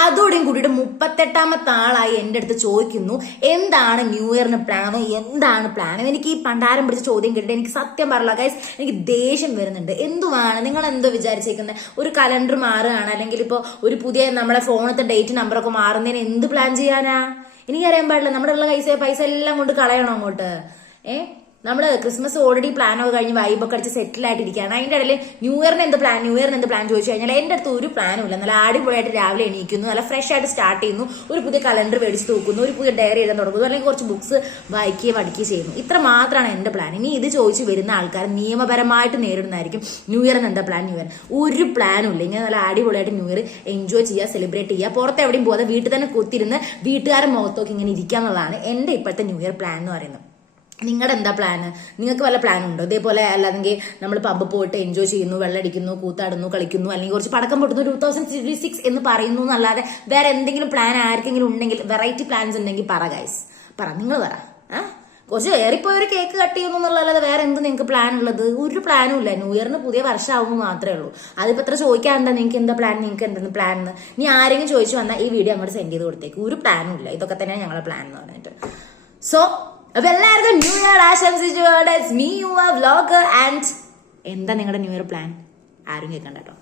അതോടെയും കൂടിയിട്ട് 38ാമത്തെ ആളായി എൻ്റെ അടുത്ത് ചോദിക്കുന്നു എന്താണ് ന്യൂ ഇയറിന് പ്ലാനോ, എന്താണ് പ്ലാനോ. എനിക്ക് ഈ പണ്ടാരം പിടിച്ച ചോദ്യം കേട്ടിട്ട് എനിക്ക് സത്യം പറയില്ല ഗൈസ്, എനിക്ക് ദേഷ്യം വരുന്നുണ്ട്. എന്തുവാണ് നിങ്ങൾ എന്തോ വിചാരിച്ചേക്കുന്നത്? ഒരു കലണ്ടർ മാറുകയാണ്, അല്ലെങ്കിൽ ഇപ്പോൾ ഒരു പുതിയ നമ്മളെ ഫോണത്തെ ഡേറ്റ് നമ്പറൊക്കെ മാറുന്നതിന് എന്ത് പ്ലാൻ ചെയ്യാനാ? എനിക്കറിയാൻ പാടില്ല. നമ്മുടെ ഉള്ള പൈസ എല്ലാം കൊണ്ട് കളയണോ അങ്ങോട്ട്? നമ്മള് ക്രിസ്മസ് ഓൾറെഡി പ്ലാനൊക്കെ കഴിഞ്ഞ് വൈബൊക്കെ അടിച്ച് സെറ്റിൽ ആയിട്ടിരിക്കുകയാണ്. അതിന്റെ ഇടയിൽ ന്യൂ ഇയറിന് എന്ത് പ്ലാൻ ചോദിച്ചു കഴിഞ്ഞാൽ എന്റെ അടുത്ത് ഒരു പ്ലാനും ഇല്ല. നല്ല അടിപൊളിയായിട്ട് രാവിലെ എണീക്കുന്നു, നല്ല ഫ്രഷ് ആയിട്ട് സ്റ്റാർട്ട് ചെയ്യുന്നു, ഒരു പുതിയ കലണ്ടർ മേടിച്ച് തൂക്കുന്നു, ഒരു പുതിയ ഡയറി എഴുതാൻ തുടങ്ങുന്നു, അല്ലെങ്കിൽ കുറച്ച് ബുക്സ് വായിക്കുകയും പഠിക്കുകയും ചെയ്യുന്നു. ഇത്ര മാത്രമാണ് എന്റെ പ്ലാൻ. ഇനി ഇത് ചോദിച്ച് വരുന്ന ആൾക്കാർ നിയമപരമായിട്ട് നേരിടുന്നതായിരിക്കും. ന്യൂ ഇയറിന് എന്താ പ്ലാൻ? ന്യൂ ഇയർ ഒരു പ്ലാനും ഇല്ല. ഇങ്ങനെ നല്ല അടിപൊളിയായിട്ട് ന്യൂ ഇയർ എൻജോയ് ചെയ്യുക, സെലിബ്രേറ്റ് ചെയ്യുക, പുറത്ത് എവിടെയും പോകാതെ വീട്ടിൽ തന്നെ കുത്തിരുന്ന് വീട്ടുകാരെ മുഖത്തൊക്കെ ഇങ്ങനെ ഇരിക്കുക എന്നുള്ളതാണ് എന്റെ ഇപ്പോഴത്തെ ന്യൂ ഇയർ പ്ലാൻ എന്ന് പറയുന്നത്. നിങ്ങളുടെ എന്താ പ്ലാന്? നിങ്ങൾക്ക് വല്ല പ്ലാൻ ഉണ്ടോ? ഇതേപോലെ അല്ലാതെങ്കിൽ നമ്മൾ പബ്ബ് പോയിട്ട് എൻജോയ് ചെയ്യുന്നു, വെള്ളടിക്കുന്നു, കൂത്താടുന്നു, കളിക്കുന്നു, അല്ലെങ്കിൽ കുറച്ച് പടക്കം പൊട്ടുന്നു, 2026 എന്ന് പറയുന്നു എന്നല്ലാതെ വേറെ എന്തെങ്കിലും പ്ലാൻ ആർക്കെങ്കിലും ഉണ്ടെങ്കിൽ, വെറൈറ്റി പ്ലാൻസ് ഉണ്ടെങ്കിൽ പറ ഗൈസ്, നിങ്ങൾ പറ. കുറച്ച് ഏറിപ്പോയി ഒരു കേക്ക് കട്ട് ചെയ്യുന്നു എന്നുള്ളതല്ലാതെ വേറെ എന്ത് നിങ്ങൾക്ക് പ്ലാൻ ഉള്ളത്? ഒരു പ്ലാനും ഇല്ല. ന്യൂ ഇയറിന് പുതിയ വർഷമാകുമ്പോൾ മാത്രമേ ഉള്ളൂ. അതിപ്പോൾ എത്ര ചോദിക്കാറുണ്ടോ നിങ്ങൾക്ക് എന്താ പ്ലാൻ, നിങ്ങൾക്ക് എന്തെന്ന് പ്ലാൻ എന്ന്? നീ ആരെങ്കിലും ചോദിച്ചു വന്നാൽ ഈ വീഡിയോ അങ്ങോട്ട് സെൻഡ് ചെയ്ത് കൊടുത്തേക്ക്. ഒരു പ്ലാനും ഇല്ല. ഇതൊക്കെ തന്നെയാണ് ഞങ്ങളുടെ പ്ലാൻ എന്ന് പറഞ്ഞിട്ട്. സോ അപ്പൊ എല്ലാവർക്കും ന്യൂ ഇയർ ആശംസിച്ചു. മീ യുവർ വ്ലോഗർ ആൻഡ് എന്താ നിങ്ങളുടെ ന്യൂ ഇയർ പ്ലാൻ? ആരും കേൾക്കണ്ട കേട്ടോ.